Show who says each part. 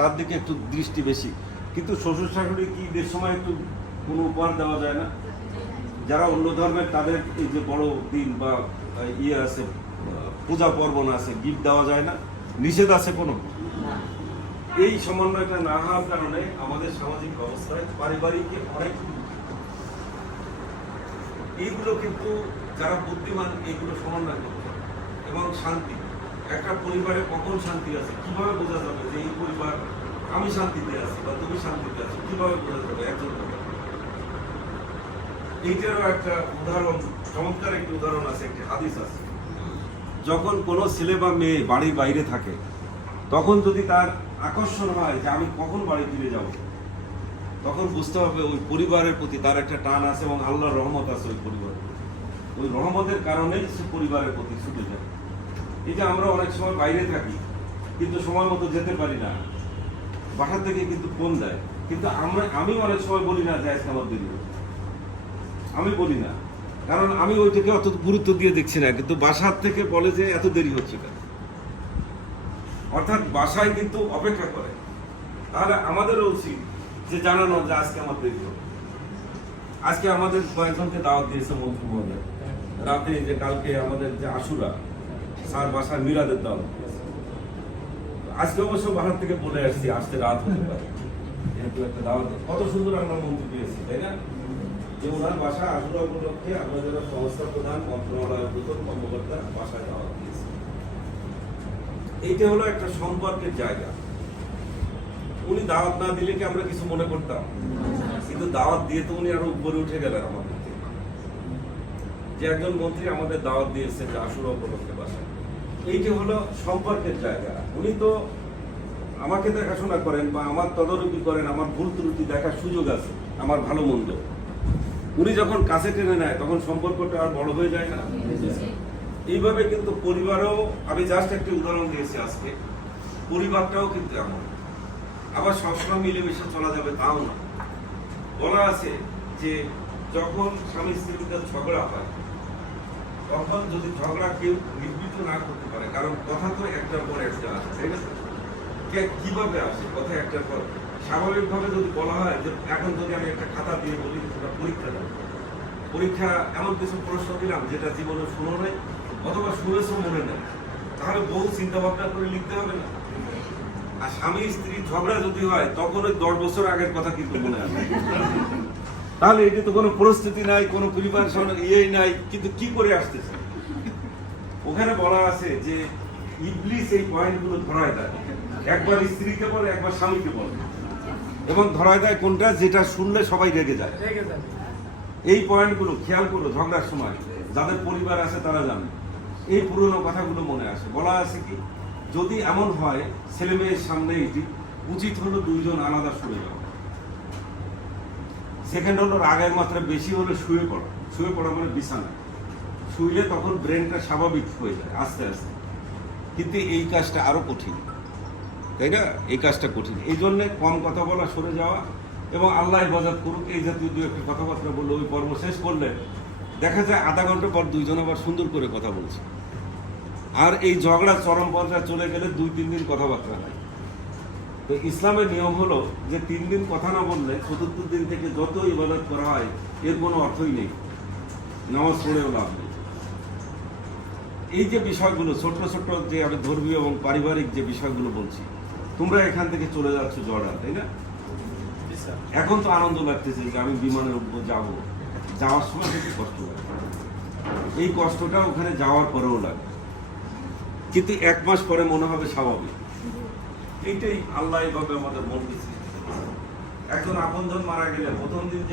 Speaker 1: তার দিকে একটু দৃষ্টি বেশি। কিন্তু শ্বশুর শাশুড়ি কি ঈদের সময় একটু কোনো উপহার দেওয়া যায় না? যারা অন্য ধর্মের, তাদের এই যে বড় দিন বা ইয়ে আছে, পূজা পার্বণ আছে, গিফট দেওয়া যায় না? নিষেধ আছে কোনো? এই সমন্বয়টা না হওয়ার কারণে আমাদের সামাজিক ব্যবস্থায় পারিবারিক অনেক এইগুলো কিন্তু যারা বুদ্ধিমান এগুলো সমন্বয় করতে। এবং শান্তি। একটা পরিবারে কখন শান্তি আছে? কীভাবে বোঝা যাবে যে এই পরিবার আমি শান্তিতে আছি বা তুমি শান্তিতে আছো? কীভাবে বোঝা যাবে? একজন এইটারও একটা উদাহরণ, চমৎকার একটি উদাহরণ আছে, একটি হাদিস আছে। যখন কোনো ছেলে বা মেয়ে বাড়ির বাইরে থাকে, তখন যদি তার আকর্ষণ হয় যে আমি কখন বাড়ি ফিরে যাব, তখন বুঝতে হবে ওই পরিবারের প্রতি তার একটা টান আছে এবং আল্লাহর রহমত আছে ওই পরিবারে ওই রহমতের কারণেই সে পরিবারের প্রতি ছুটে যায়। এই যে আমরা অনেক সময় বাইরে থাকি, কিন্তু সময় মতো যেতে পারি না। বাসা থেকে কিন্তু ফোন দেয়। কিন্তু আমরা, আমি অনেক সময় বলি না যে আজকে আমার দেরি আমি বলি না। কারণ আমি ওইটাকে অত গুরুত্ব দিয়ে দেখছি না, কিন্তু বাসার থেকে বলে যে এত দেরি হচ্ছে কেন? অর্থাৎ বাসায় কিন্তু অপেক্ষা করে। তাহলে আমাদেরও উচিত যে জানানো যে আজকে আমার দেরি হবে আজকে আমাদের কয়েকজনকে দাওয়াত দিয়েছে মন্ত্রী মহোদয়। রাতে যে কালকে আমাদের যে আশুরা স্যার বাসায় মিরাদের দিয়েছে। আজকে অবশ্য বাহার থেকে বলে আসছি, আসতে রাত হতে পারে। কত সুন্দর আমরা পেয়েছি তাই না? যে ওনার বাসা আশুরা উপলক্ষে যারা সংস্থা প্রধান, মন্ত্রণালয়ের কর্মকর্তা বাসায় দাওয়াত দিয়েছি। এইটা হলো একটা সম্পর্কের জায়গা। উনি দাওয়াত না দিলে কি আমরা কিছু মনে করতাম? কিন্তু দাওয়াত দিয়ে তো উনি আরও উপরে উঠে গেলেন আমাদের। যে একজন মন্ত্রী আমাদের দাওয়াত দিয়েছে যে আসুরা উপলক্ষে বাসায় এইটা হলো সম্পর্কের জায়গা। উনি তো আমাকে দেখাশোনা করেন বা আমার তদারকি করেন, আমার ভুল ত্রুটি দেখার সুযোগ আছে, আমার ভালো মন্দ। উনি যখন কাছে টেনে নেয়, তখন সম্পর্কটা আর বড় হয়ে যায় না। এইভাবে কিন্তু পরিবারও, আমি জাস্ট একটি উদাহরণ দিয়েছি আজকে। পরিবারটাও কিন্তু এমন। আবার সবসময় মিলেমিশে চলা যাবে তাও না। বলা আছে যে যখন স্বামী স্ত্রীর ঝগড়া হয় তখন যদি ঝগড়া কেউ নিবৃত না করতে পারে, কারণ কথা তো একটার পর একটা আসে তাই না কীভাবে আসে কথা একটার পর? স্বাভাবিকভাবে যদি বলা হয় যে এখন যদি আমি একটা খাতা দিয়ে বলি তোমরা পরীক্ষা দাও, পরীক্ষা এমন কিছু প্রশ্ন দিলাম যেটা জীবনে শুনো নাই অথবা শুনেছো মনে নেই, তাহলে বহু চিন্তা ভাবনা করে লিখতে হবে না। আর স্বামী স্ত্রী ঝগড়া যদি হয় তখন ওই দশ বছর আগের কথা কিন্তু মনে আসে তাহলে এটি তো কোনো পরিস্থিতি নাই কোনো পরিবার ইয়েই নাই কিন্তু কি করে আসতেছে? ওখানে বলা আছে যে ইবলিস এই পয়েন্টগুলো ধরায় দেয়। একবার স্ত্রীকে বলে একবার স্বামীকে বলে। এবং ধরায় দেয় কোনটা? যেটা শুনলে সবাই রেগে যায়। এই পয়েন্টগুলো খেয়াল করো ঝগড়ার সময়। যাদের পরিবার আছে তারা জানে। এই পুরনো কথাগুলো মনে আসে বলা আছে কি? যদি এমন হয় ছেলে মেয়ের সামনে এটি উচিত হলো দুইজন আলাদা শুয়ে যাওয়া। সেকেন্ড হলো রাগের মাত্রা বেশি হলে শুয়ে পড়া। শুয়ে পড়া মানে বিছানা। শুইলে তখন ব্রেনটা স্বাভাবিক হয়ে যায়, আস্তে আস্তে। কিন্তু এই কাজটা আরও কঠিন। তাই না? এই কাজটা কঠিন। এই জন্যে কম কথা বলা, সরে যাওয়া এবং আল্লাহ হেফাজত করুক। এই জাতীয় দু একটা কথাবার্তা বলল ওই পর্ব শেষ করলে দেখা যায় আধা ঘণ্টা পর দুইজন আবার সুন্দর করে কথা বলছে। আর এই ঝগড়া, চরম পর্যায়ে চলে গেলে দুই, তিন দিন কথাবার্তা নাই। তো ইসলামের নিয়ম হলো যে তিন দিন কথা না বললে চতুর্থ দিন থেকে যত ইবাদত করা হয়, এর কোনো অর্থই নেই। নামাজ পড়েও লাভ নেই। এই যে বিষয়গুলো, ছোট্ট ছোট্ট যে আমি ধর্মীয় এবং পারিবারিক যে বিষয়গুলো বলছি, তোমরা এখান থেকে চলে যাচ্ছ জর্ডান, তাই না? এখন তো আনন্দ লাগতেছে যে আমি বিমানের উপর যাব। যাওয়ার সময় কিন্তু কষ্ট লাগে। এই কষ্টটা ওখানে যাওয়ার পরেও লাগে। কিন্তু এক মাস পরে মনে হবে স্বাভাবিক। এইটাই আল্লাহ এভাবে আমাদের দিচ্ছে একজন আপনজন মারা গেলে প্রথম দিন